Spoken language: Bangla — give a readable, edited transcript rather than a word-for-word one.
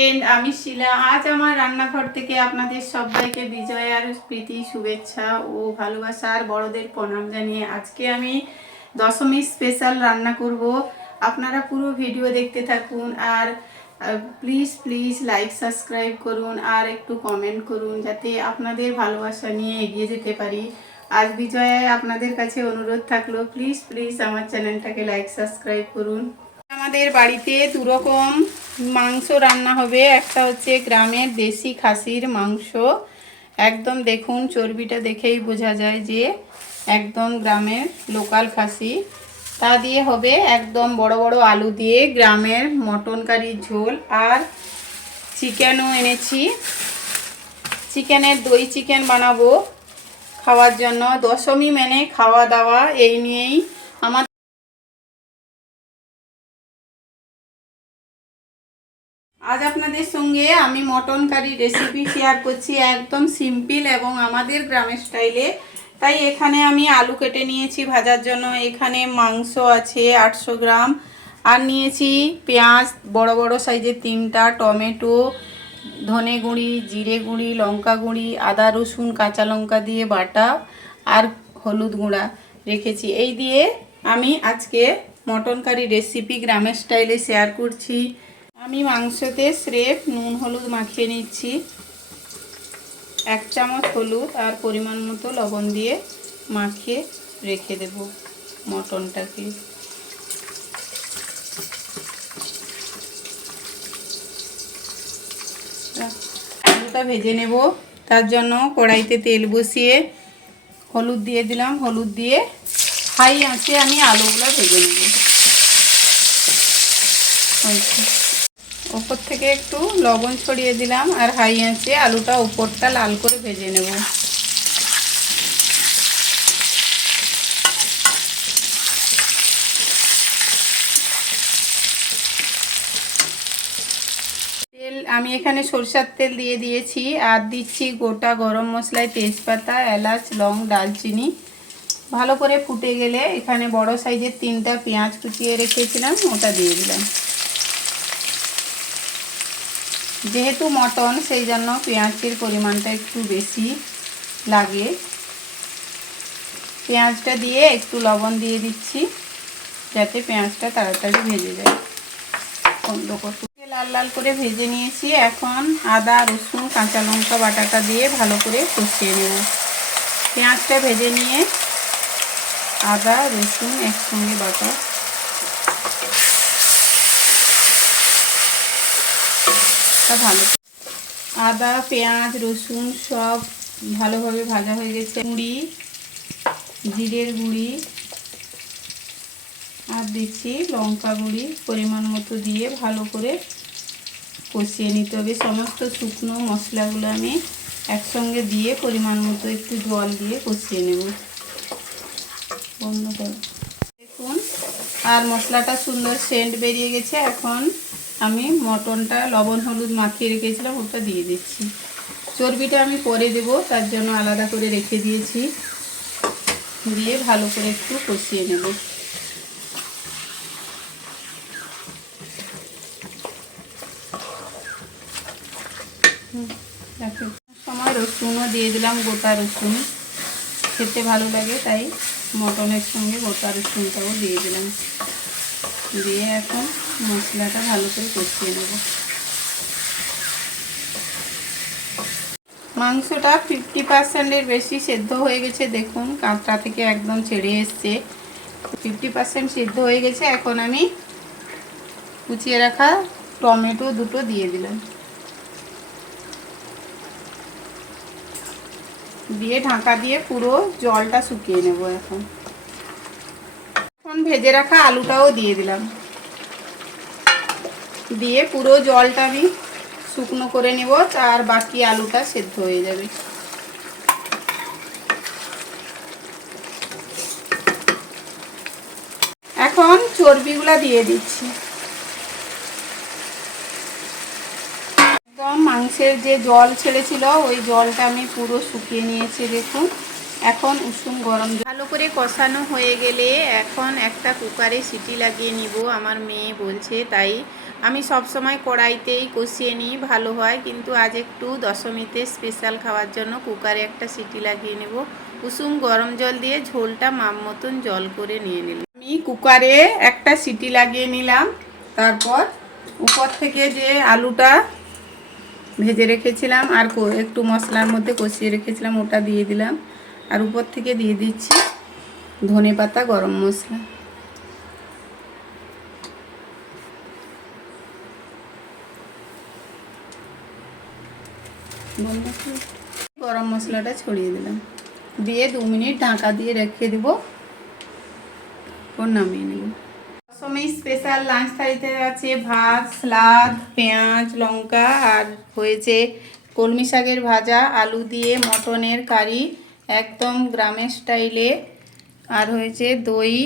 ফ্রেন্ড, আমি শিলা। আজ আমার রান্নাঘর থেকে আপনাদের সবাইকে বিজয় আর প্রীতি শুভেচ্ছা ও ভালোবাসা আর বড়দের প্রণাম জানিয়ে আজকে আমি দশমী স্পেশাল রান্না করব। আপনারা পুরো ভিডিও দেখতে থাকুন আর প্লিজ প্লিজ লাইক সাবস্ক্রাইব করুন আর একটু কমেন্ট করুন যাতে আপনাদের ভালোবাসা নিয়ে এগিয়ে যেতে পারি। আজ বিজয়ায় আপনাদের কাছে অনুরোধ থাকলো, প্লিজ প্লিজ আমার চ্যানেলটাকে লাইক সাবস্ক্রাইব করুন। আমাদের বাড়িতে দুরকম মাংস রান্না হবে। একটা হচ্ছে গ্রামের দেশি খাসির মাংস, একদম দেখুন চর্বিটা দেখেই বোঝা যায় যে একদম গ্রামের লোকাল খাসি। তা দিয়ে হবে একদম বড় বড় আলু দিয়ে গ্রামের মটন কারির ঝোল। আর চিকেনও এনেছি, চিকেনের দই চিকেন বানাবো খাওয়ার জন্য। দশমী মেনে খাওয়া দাওয়া এই নিয়েই আমার। আজ আপনাদের সঙ্গে আমি মটন কারি রেসিপি শেয়ার করছি, একদম সিম্পল এবং আমাদের গ্রামের স্টাইলে। তাই এখানে আমি আলু কেটে নিয়েছি ভাজার জন্য। এখানে মাংস আছে 800 গ্রাম, আর নিয়েছি পেঁয়াজ বড় বড় সাইজের 3টা, টমেটো, ধনে গুঁড়ি, জিরে গুঁড়ি, লঙ্কা গুঁড়ি, আদা রসুন কাঁচা লঙ্কা দিয়ে বাটা, আর হলুদ গুঁড়া রেখেছি। এই দিয়ে আমি আজকে মটন কারি রেসিপি গ্রামের স্টাইলে শেয়ার করছি। আমি মাংসতে স্রেফ নুন হলুদ মাখিয়ে নিচ্ছি, 1 চামচ হলুদ আর পরিমাণ মতো লবণ দিয়ে মাখিয়ে রেখে দেব মটনটাকে। আলুটা ভেজে নেব, তার জন্য কড়াইতে তেল বসিয়ে হলুদ দিয়ে দিলাম। হলুদ দিয়ে হাই আঁচে আমি আলুগুলো ভেজে নেব। ওপর থেকে একটু লবণ ছড়িয়ে দিলাম আর হাই আঁচে আলুটা উপরটা লাল করে ভেজে নেব। তেল আমি এখানে সরষের তেল দিয়ে দিয়েছি আর দিচ্ছি গোটা গরম মশলায় তেজপাতা, এলাচ, লং, দালচিনি। ভালো করে ফুটে গেলে এখানে বড় সাইজের 3টা পেঁয়াজ কুচিয়ে রেখেছিলাম, ওটা দিয়ে দিলাম। যেহেতু মটন সেই জন্য পেঁয়াজের পরিমাণটা একটু বেশি লাগে। পেঁয়াজটা দিয়ে একটু লবণ দিয়ে দিচ্ছি যাতে পেঁয়াজটা তাড়াতাড়ি ভেজে যায়। বন্ধ করতে লাল লাল করে ভেজে নিয়েছি। এখন আদা রসুন কাঁচা লঙ্কা বাটাটা দিয়ে ভালো করে কষিয়ে নেব। পেঁয়াজটা ভেজে নিয়ে আদা রসুন একসঙ্গে বাটা ভালো। আদা পেঁয়াজ রসুন সব ভালোভাবে ভাজা হয়ে গেছে। গুঁড়ি, জিরের গুঁড়ি আর দিচ্ছি লঙ্কা গুঁড়ি পরিমাণ মতো দিয়ে ভালো করে কষিয়ে নিতে হবে। সমস্ত শুকনো মশলাগুলো আমি একসঙ্গে দিয়ে পরিমাণ মতো একটু জল দিয়ে কষিয়ে নেব। বন্ধ করো। দেখুন আর মশলাটা সুন্দর সেন্ট বেরিয়ে গেছে। এখন আমি মটনটা লবণ হলুদ মাখিয়ে রেখেছিলাম ওটা দিয়ে দিচ্ছি। চর্বিটা আমি পরে দেব, তার জন্য আলাদা করে রেখে দিয়েছি। দিয়ে ভালো করে একটু কষিয়ে নেব। সময় রসুনও দিয়ে দিলাম, গোটা রসুন খেতে ভালো লাগে তাই মটনের সঙ্গে গোটা রসুনটাও দিয়ে দিলাম। দিয়ে এখন মশলাটা ভালো করে কষিয়ে নেব। মাংসটা 50%-এর বেশি সেদ্ধ হয়ে গেছে। দেখুন কাঁচা থেকে একদম ছেড়ে এসছে, 50% সেদ্ধ হয়ে গেছে। এখন আমি কুচিয়ে রাখা টমেটো 2টো দিয়ে দিলাম, দিয়ে ঢাকা দিয়ে পুরো জলটা শুকিয়ে নেব। এখন ভেজে রাখা আলুটাও দিয়ে দিলাম, দিয়ে পুরো জলটা আমি শুকনো করে নেব আর বাকি আলুটা সেদ্ধ হয়ে যাবে। এখন চর্বিগুলা দিয়ে দিচ্ছি। একদম মাংসের যে জল ছেড়েছিল ওই জলটা আমি পুরো শুকিয়ে নিয়েছি। দেখুন এখন উষুম গরম ভালো করে কষানো হয়ে গেলে এখন একটা কুকারে সিটি লাগিয়ে নিব। আমার মেয়ে বলছে তাই আমি সব সময় কড়াইতেই কষিয়ে নিই, ভালো হয়, কিন্তু আজ একটু দশমীতে স্পেশাল খাওয়ার জন্য কুকারে একটা সিটি লাগিয়ে নেব। কুসুম গরম জল দিয়ে ঝোলটা মাপ মতন জল করে নিয়ে নিলাম। আমি কুকারে একটা সিটি লাগিয়ে নিলাম, তারপর উপর থেকে যে আলুটা ভেজে রেখেছিলাম আর একটু মশলার মধ্যে কষিয়ে রেখেছিলাম ওটা দিয়ে দিলাম, আর উপর থেকে দিয়ে দিচ্ছি ধনেপাতা, গরম মশলা। গরম মশলাটা ছড়িয়ে দিলাম, দিয়ে 2 মিনিট ঢাকা দিয়ে রেখে দেব, নামিয়ে নেব। দশমী স্পেশাল লাঞ্চ থালিতে আছে ভাত, সালাদ, পেঁয়াজ লঙ্কা, আর হয়েছে কলমি শাকের ভাজা, আলু দিয়ে মটনের কারি একদম গ্রামের স্টাইলে, আর হয়েছে দই,